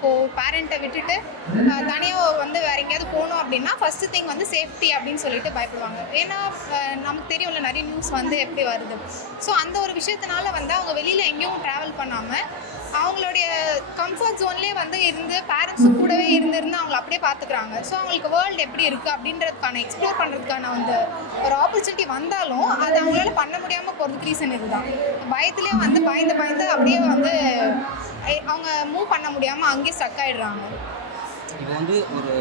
இப்போது பேரண்ட்டை விட்டுட்டு தனியாக வந்து வேறு எங்கேயாவது போகணும் அப்படின்னா ஃபஸ்ட்டு திங் வந்து சேஃப்டி அப்படின்னு சொல்லிட்டு பயப்படுவாங்க. ஏன்னா நமக்கு தெரியும்ல நிறைய நியூஸ் வந்து எப்படி வருது. ஸோ அந்த ஒரு விஷயத்தினால வந்து அவங்க வெளியில் எங்கேயும் ட்ராவல் பண்ணாமல் அவங்களுடைய கம்ஃபர்ட் ஜோன்லேயே வந்து இருந்து பேரண்ட்ஸு கூடவே இருந்து அவங்கள அப்படியே பார்த்துக்குறாங்க. ஸோ அவங்களுக்கு வேர்ல்டு எப்படி இருக்குது அப்படின்றதுக்கான எக்ஸ்ப்ளோர் பண்ணுறதுக்கான வந்து ஒரு ஆப்பர்ச்சுனிட்டி வந்தாலும் அது அவங்களால பண்ண முடியாமல் போகிறதுக்கு ரீசன் இதுதான். பயத்துலேயே வந்து பயந்து அப்படியே வந்து அவங்க மூவ் பண்ண முடியாமல் அங்கேயே ஸ்டக் ஆகிடுறாங்க. இப்போ வந்து ஒரு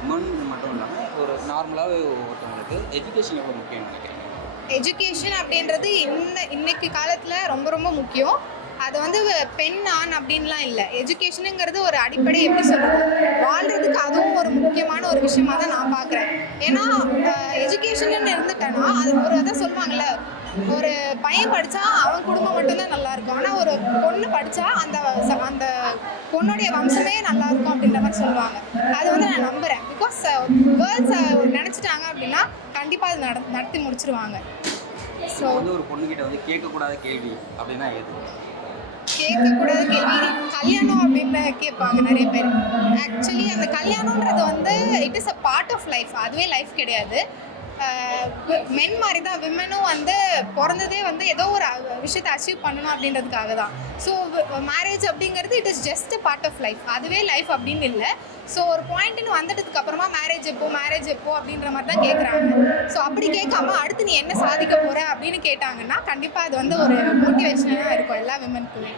உமன் மட்டும் இல்லாமல் ஒரு நார்மலாகவே ஒருத்தவங்களுக்கு எஜுகேஷன் எவ்வளோ முக்கியம்னு நினைக்கிறீங்க? எஜுகேஷன் அப்படின்றது இன்னைக்கு காலத்தில் ரொம்ப ரொம்ப முக்கியம். அது வந்து பெண் ஆண் அப்படின்லாம் இல்லை. எஜுகேஷனுங்கிறது ஒரு அடிப்படை எப்படி சொல்கிறது, வாழ்கிறதுக்கு அதுவும் ஒரு முக்கியமான ஒரு விஷயமாக தான் நான் பார்க்குறேன். ஏன்னா எஜுகேஷன்னு இருந்துட்டேன்னா அது ஒரு அதான் சொல்லுவாங்கள்ல, ஒரு பையன் படித்தா அவன் குடும்பம் மட்டும்தான் நல்லாயிருக்கும், ஆனால் ஒரு பொண்ணு படித்தா அந்த அந்த பொண்ணுடைய வம்சமே நல்லாயிருக்கும் அப்படின்ற மாதிரி சொல்லுவாங்க. அது வந்து நான் நம்புகிறேன். பிகாஸ் கேர்ள்ஸ் நினச்சிட்டாங்க அப்படின்னா கண்டிப்பாக அது நடத்தி முடிச்சிருவாங்க. ஸோ வந்து ஒரு பொண்ணுக்கிட்ட வந்து கேட்கக்கூடாத கேள்வி அப்படின்னா எது? கேட்கக்கூடாத கேள்வி கல்யாணம் அப்படின்னு கேட்பாங்க நிறைய பேர். ஆக்சுவலி அந்த கல்யாணன்றது வந்து it is a part of life. அதுவே லைஃப் கிடையாது. மென் மாதிரி தான் விமனும் வந்து பிறந்ததே வந்து ஏதோ ஒரு விஷயத்தை அச்சீவ் பண்ணணும் அப்படின்றதுக்காக தான். ஸோ மேரேஜ் அப்படிங்கிறது it is just part of life. அதுவே லைஃப் அப்படின்னு இல்லை. ஸோ ஒரு பாயிண்ட்டுன்னு வந்துட்டதுக்கு அப்புறமா மேரேஜ் எப்போ அப்படின்ற மாதிரி தான் கேட்குறாங்க. ஸோ அப்படி கேட்காம அடுத்து நீ என்ன சாதிக்க போகிற அப்படின்னு கேட்டாங்கன்னா கண்டிப்பாக அது வந்து ஒரு மோட்டிவேஷனாக இருக்கும் எல்லா விமனுக்குமே.